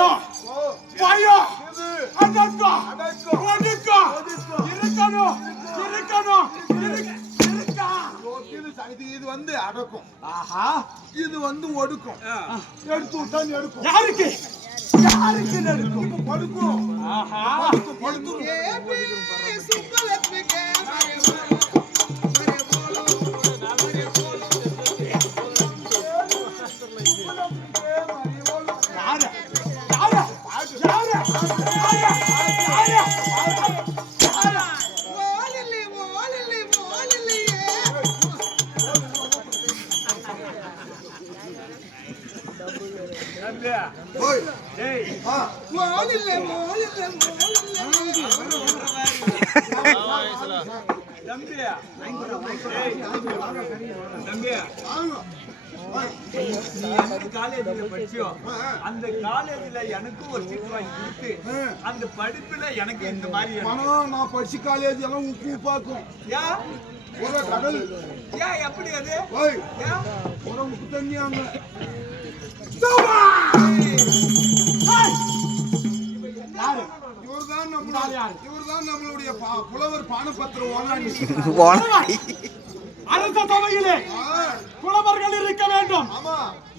பயம் பயம் இது, அதற்கும். ஒடுக்கம். இருக்கணும். இருக்கணும். இது வந்து அடக்கும் ஆஹா. இது வந்து ஒடுக்கும். எடுத்து விட்டா எடுக்கும். யாருக்கு? யாருக்கு நடுக்கும் படுக்கும். ஆஹா. படுக்கும் படுத்துரும் படிச்சியோ அந்த காலேஜ்ல எனக்கும் ஒரு சீட் வாங்கி கொடுத்து அந்த படிப்புல எனக்கு இந்த மாதிரி. பணம் நான் படிச்சு காலேஜ் எல்லாம் உப்பு உப்பாக்கும் ஏன் ஒரு கடல். ஏன் எப்படி அது? ஓய். ஏன் ஒரு உப்பு தண்ணியாங்க யாரு? இவர்தான் நம்மளுடைய இவர்தான் நம்மளுடைய பா- புலவர் பானபத்திர ஓனாண்டி அரச சபையிலே புலவர்கள் இருக்க வேண்டும்.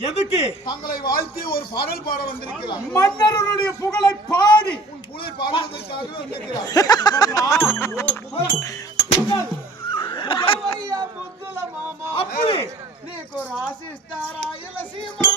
எதுக்கு? தங்களை வாழ்த்தி ஒரு பாடல் பாட வந்திருக்கிறார். மன்னருடைய புகழை பாடி. உன் புகழை பாடுவதற்காக வந்திருக்கிறார். அப்படி. நீ ஒரு ஆசிஸ்தாரா இல்ல சீமா?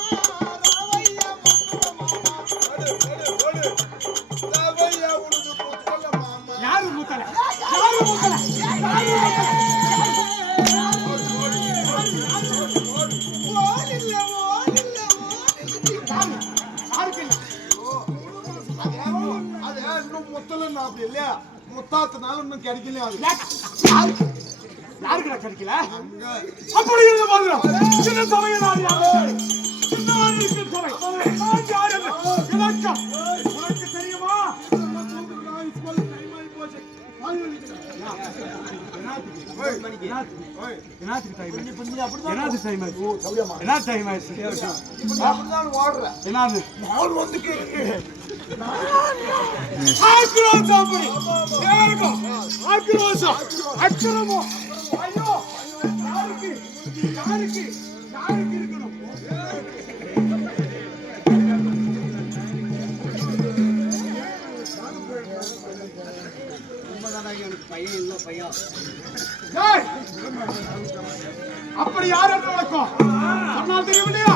இல்லையா முத்தாத்தனால இன்னும் கிடைக்கல? யாருக்குடா கிடைக்கல அப்படி இருந்த போதிலும் சின்ன சபையில் நான் யாரு? சின்னவன் இருக்கிற சபை. நான் யாரு? இலக்கம். உனக்கு தெரியுமா ஆச்சு? ஓ சௌரியமா என்ன ఆక్రోశం అప్పుడు నేరుగా ఆక్రోశం అక్షరము అయ్యో దానికి దానికి దానికి ఇరుకును அப்படி யார் நடக்கும் சொன்னால் தெரியவில்லையா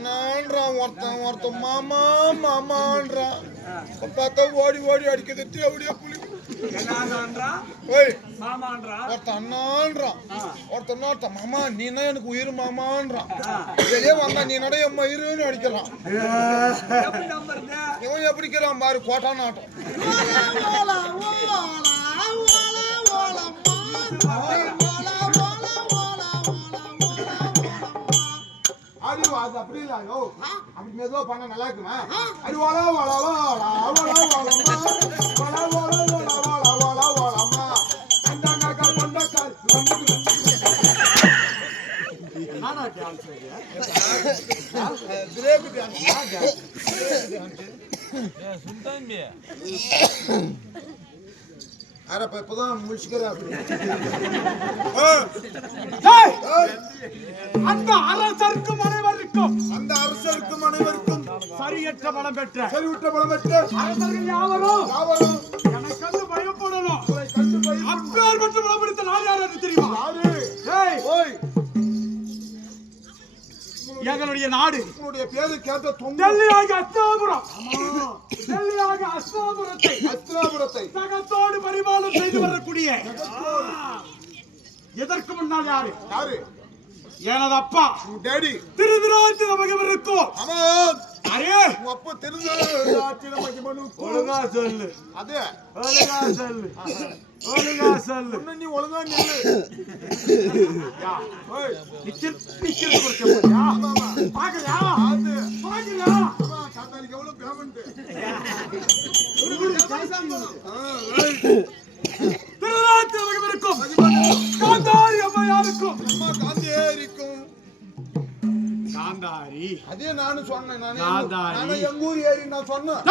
அண்ணான்றான் ஒருத்தன் ஒருத்தன் மாமா மாமான்றான் பார்த்தா ஓடி ஓடி அடிக்கிறது ஓய் மாமான்றா? ஒருத்தன் அண்ணான்றான் ஒருத்தன் ஒருத்தன் மாமா நீனா எனக்கு உயிர் மாமான்றான் வெளியே வந்தா நீ நட என் மயிருன்னு அடிக்கிறான். இவன் எப்படிக்கிறான் பாரு வா, அது அப்படி இல்ல யோ அப்படி மெதுவா பண்ண நல்லா இருக்குமா வாழா வாழா வாழா வாழா வாழாமா வாழா வாழா வாழா வாழா வாழா வாழாமா கண்டங்காக்கால் கொண்டக்கால் ரெண்டுக்கு பிரேக் அரப்ப இப்பதான் முடிச்சுக்கிறாரு ஏய்! அந்த அரசருக்கும் அனைவருக்கும் அந்த அரசருக்கும் அனைவருக்கும் சரியற்ற பலம் பெற்ற சரி விட்ட பலம் பெற்று அரசர்கள் யாவரும் யாவரும் எனக்கு பயப்படணும். கண்டு பயிர் அப்பேர் மற்றும் பலம் பிடித்த நான் யார் தெரியுமா? யாரு? ஏய்! ஓய்! எங்களுடைய நாடு. உன்னுடைய பேரு கேட்ட டெல்லியாக அஸ்தாபுரம் டெல்லியாக அஸ்தாபுரத்தை அஸ்திராபுரத்தை சகத்தோடு பரிமாணம் செய்து வரக்கூடிய எதற்கு முன்னால் யாரு? யாரு? எனது அப்பா. டேடி. திருதிராஜ நமகம் இருக்கும் அரே உன் அப்பா தெரிஞ்ச ஒழுங்கா சொல்லு. அதே. ஒழுங்கா சொல்லு. ஒழுங்கா சொல்லு. நீ ஒழுங்கா நில்லு. யா, ஓய். நிக்கில் நிக்கில் கொடுக்க ஆமா பாக்கலையா? அது காத்தாலிக்கு எவ்வளவு பேமெண்ட்? நமகம் இருக்கும் காந்தாரி அம்மையாருக்கும். அம்மா காந்தேரிக்கும் காந்தாரி அதே நானும் சொன்னேன். நானே எங்க ஊர் ஏறி நான் சொன்னேன்!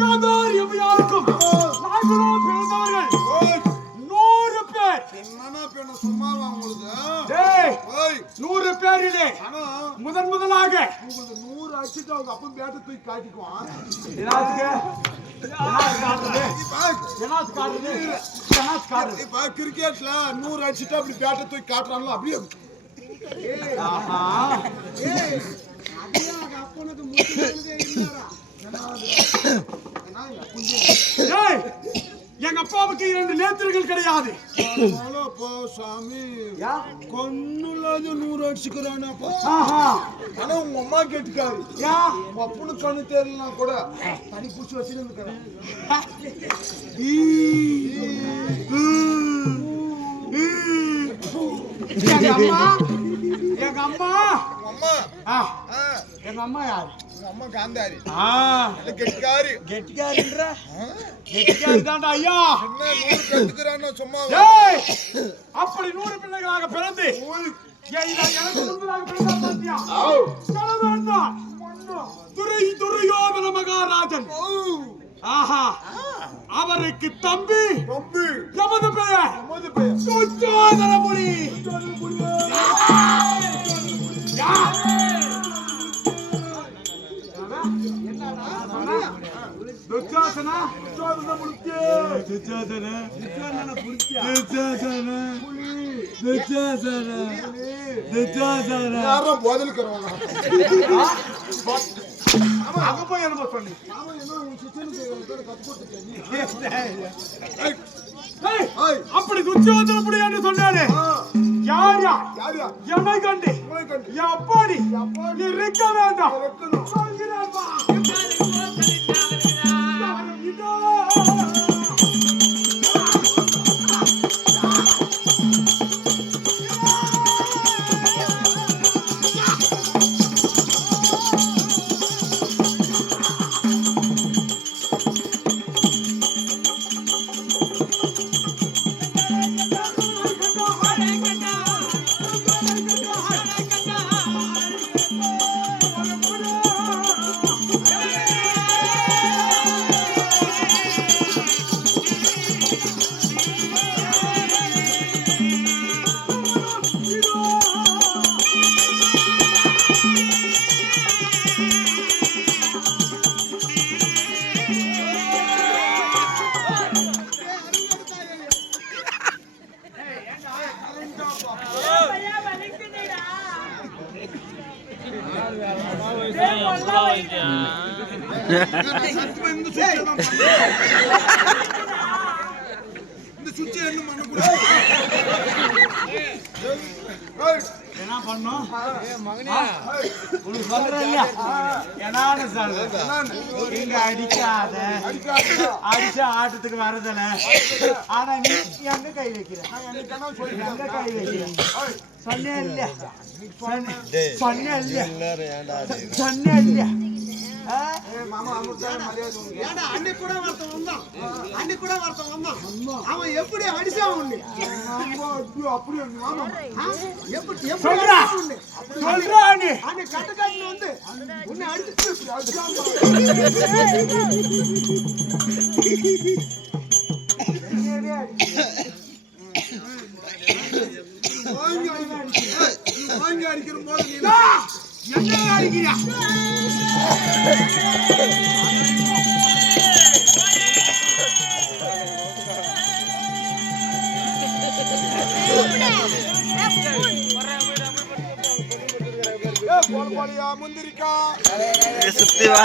காந்தாரி பிறந்தவர்கள் ஓய் நூறு பேர். என்னன்னா இப்ப சும்மாவா உங்களுக்கு நூறு பேரிலே. முதன் முதலாக. உங்களுக்கு நூறு அடிச்சுட்டு அவங்க அப்பன் பேட்டை தூக்கி காட்டிக்குவான். கிரிக்கெட்ல நூறு அடிச்சுட்டு அப்படி பேட்டை தூக்கி காட்டுறாங்களோ அப்படியே எங்க அப்பாவுக்கு இரண்டு நேத்திரங்கள் கிடையாது. போ சாமி கண்ணுலாது நூறு அடிச்சுக்கிறானப்பா ஆஹா. ஆனா உங்க அம்மா கேட்டுக்காரு. அப்பனு கண்ணு தெரியலனா கூட தனி இருக்கிறேன் எங்க அம்மா. எங்க அம்மா? அம்மா. எங்க அம்மா யாரு? அம்மா காந்தாரி. கெட்டிக்காரு. கெட்டிக்காருன்ற? கெட்டிக்காரு தான்டா ஐயா. சும்மா அப்படி நூறு பிள்ளைகளாக பிறந்து எனக்கு முன்பதாக பிறந்தார் பாத்தியா? கணவன்தான். துரை துரியோதன மகாராஜன். ஆஹா. அவருக்கு தம்பி. தம்பி. எமது பெயர். அம்மாது பையன் யாரும் போதலுக்கிறவங்க அங்க போய் என்னமோ சொன்னி அவன் என்ன உன் சிச்சனுக்கு கத்து ஏய் அப்படி துச்சோதனபுரி என்று சொன்னானே. ஆ, யார் என்னை கண்டு. உங்களை கண்டு. என் அப்பாடி. நீ இருக்க வேண்டாம். யாரும் இதோ. you இந்த சுவிட்சை இந்த என்ன பண்ணக்கூடாது என்ன பண்ணோம் என்னான்னு அடிக்காத அடிக்காதீங்க. ஆட்டத்துக்கு வரதில்ல ஆனா நீ எங்க கை வைக்கிறேன் எனக்கு எங்க கை வைக்கிற ஏய், சொன்னே இல்லையா சொன்னே சொன்னே இல்லையா சொன்னே இல்லையா ஆ? ஏய், மாமா அமிர்தா மரியாதை உனக்கு. ஏன்டா அன்னைக்கு கூட ஒருத்தன் வந்தான்? அன்னைக்கு கூட ஒருத்தன் வந்தான்? அவன் எப்படி அடிச்சான் மாமா ஆ? எப்படி எப்படி சொல்றா? சொல்றா நீ. அன்னைக்கு கட்டுக்காட்டுல வந்து உன்னை அடிச்சு வாங்கி அடிக்கிற- ஏய், நீ வாங்கி அடிக்கிற போது நீ என்ன அடிக்கிறியா? ஏ, பொறுப்பாளியா, முந்திரிக்கா சுத்தி வா.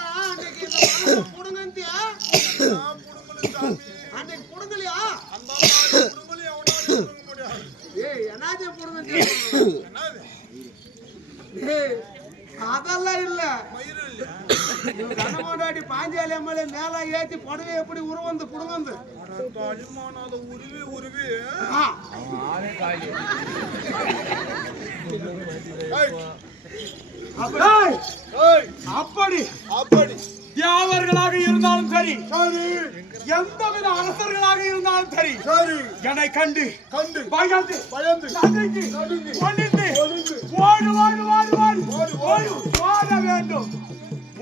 எந்தவித அரசர்களாக இருந்தாலும் சரி. சரி. என்னை கண்டு கண்டு. பயந்து பயந்து. நடுங்கி நடுங்கி, ஒளிந்து. ஒளிந்து, ஓடு ஓடு ஓடு ஓடு. ஓடு, ஓடு. ஓட. வேண்டும்.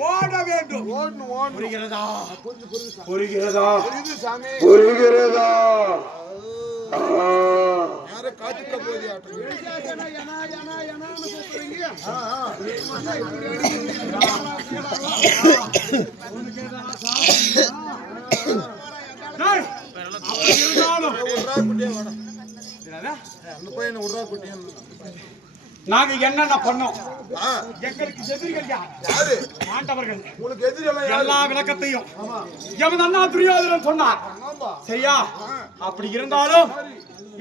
ஓட வேண்டும். ஓடணும் ஓடணும். புரிகிறதா. புரிகிறதா? புரிகிறதா? யாரை காட்டுக்க போதி ஆட்டம் நாங்க என்னென்ன பண்ணோம்? எங்களுக்கு எதிரிகள் யார்? யாரு? ஆண்டவர்கள் உனக்கு எதிரி எல்லாம் யாரு? எல்லா விளக்கத்தையும். எமது அண்ணா துரியோதனன் சொன்னார். சரியா? அப்படி இருந்தாலும்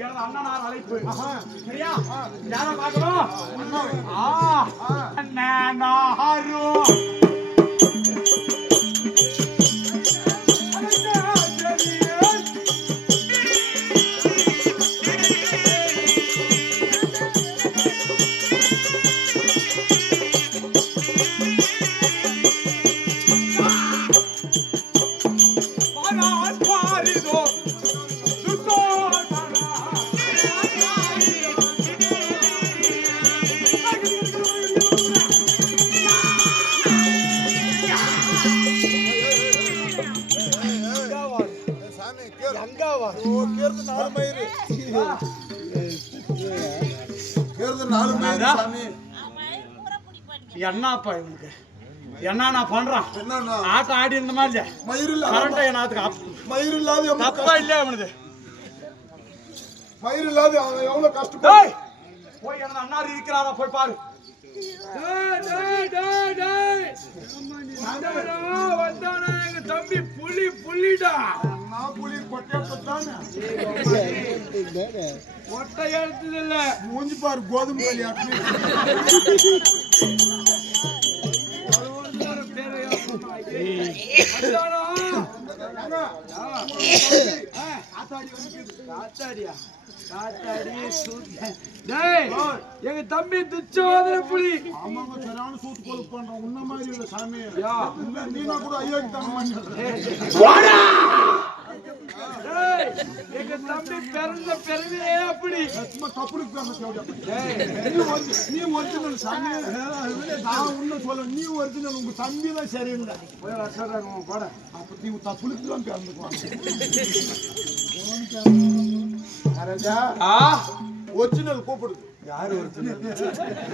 எனது அண்ணனார் அழைப்பு. சரியா? யாரை பார்க்கணும்? அண்ணனாரு என்னப்பா இவனுக்கு? என்ன நான் பண்றான்? என்னன்னா? ஆட்டம் ஆடி இருந்த மாதிரி மயிறு இல்ல. கரண்ட் என்னத்துக்கு மயிறு இல்லாத தப்பா இல்ல அவனுது மயிறு இல்லாத அவன் எவ்வளவு கஷ்டப்பட்டு போய் எனது அண்ணார் இருக்கிறாரா போய் பாரு. தம்பி புலி புலிடா. ஒட்டை எடுத்தது இல்ல மூஞ்சி பாரு கோதுமை எங்க தம்பி துச்சோதர புலி. ஆமாங்க சரியான சூத்து கொழுப்பு பண்றான் உன்ன மாதிரி இல்ல சாமி. நீனா கூட தரம் பண்ண டேய், எங்க தம்பி பிறந்த பிறவிலே அப்படி. சும்மா தப்புனுக்கு பேச நீ நீ ஒரிஜினல் சாமி. நான் உன்ன சொல்ல நீ ஒரிஜினல் உங்க தம்பி தான் சரியில்லை போட அப்ப நீ தப்புனுக்கு தான் பிறந்துக்குவாங்க ஒரிஜினல் கூப்பிடுது யாரு ஒரிஜினல்?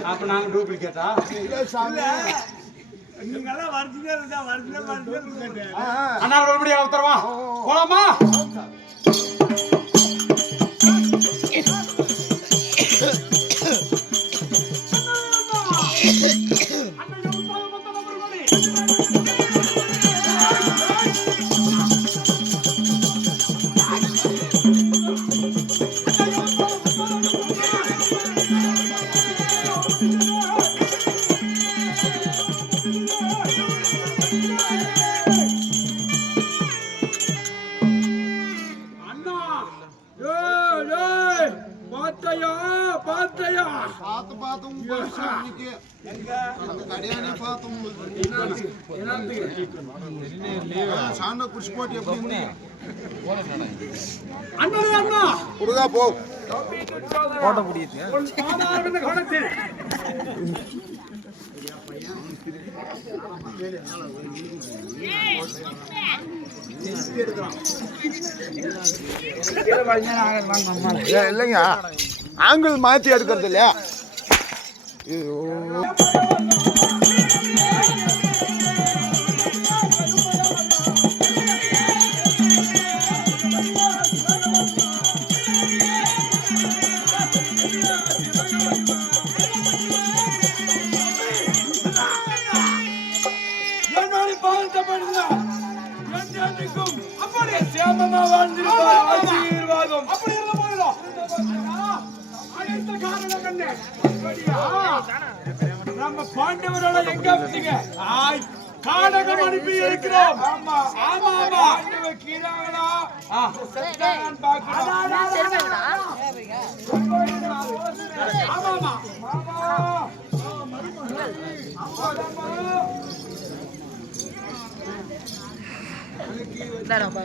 அப்ப நாங்க டூப்ளிகேட்டா சாமி. அண்ணா மறுபடியும் உத்தரவா போலாமா? இல்லைங்க ஆங்கிள் மாத்தி எடுக்கிறது இல்லையா ஐயோ. பாதித்தப்படுங்க என்றென்றைக்கும் அப்படியே. சேமமா வாழ்ந்திருப்பார் ஆசீர்வாதம். அப்படி இருந்த போதிலும் அனைத்து காரணம் அப்படியா? நம்ம பாண்டவரோட எங்க வந்தீங்க? ஆய். காடகம் அனுப்பி இருக்கிறோம். ஆமா. ஆமா ஆமா. பாண்டவ கீழாங்களா செத்தாங்கன்னு பார்க்கிறோம் ஆமா. ஆமா ஆமா. ஆமா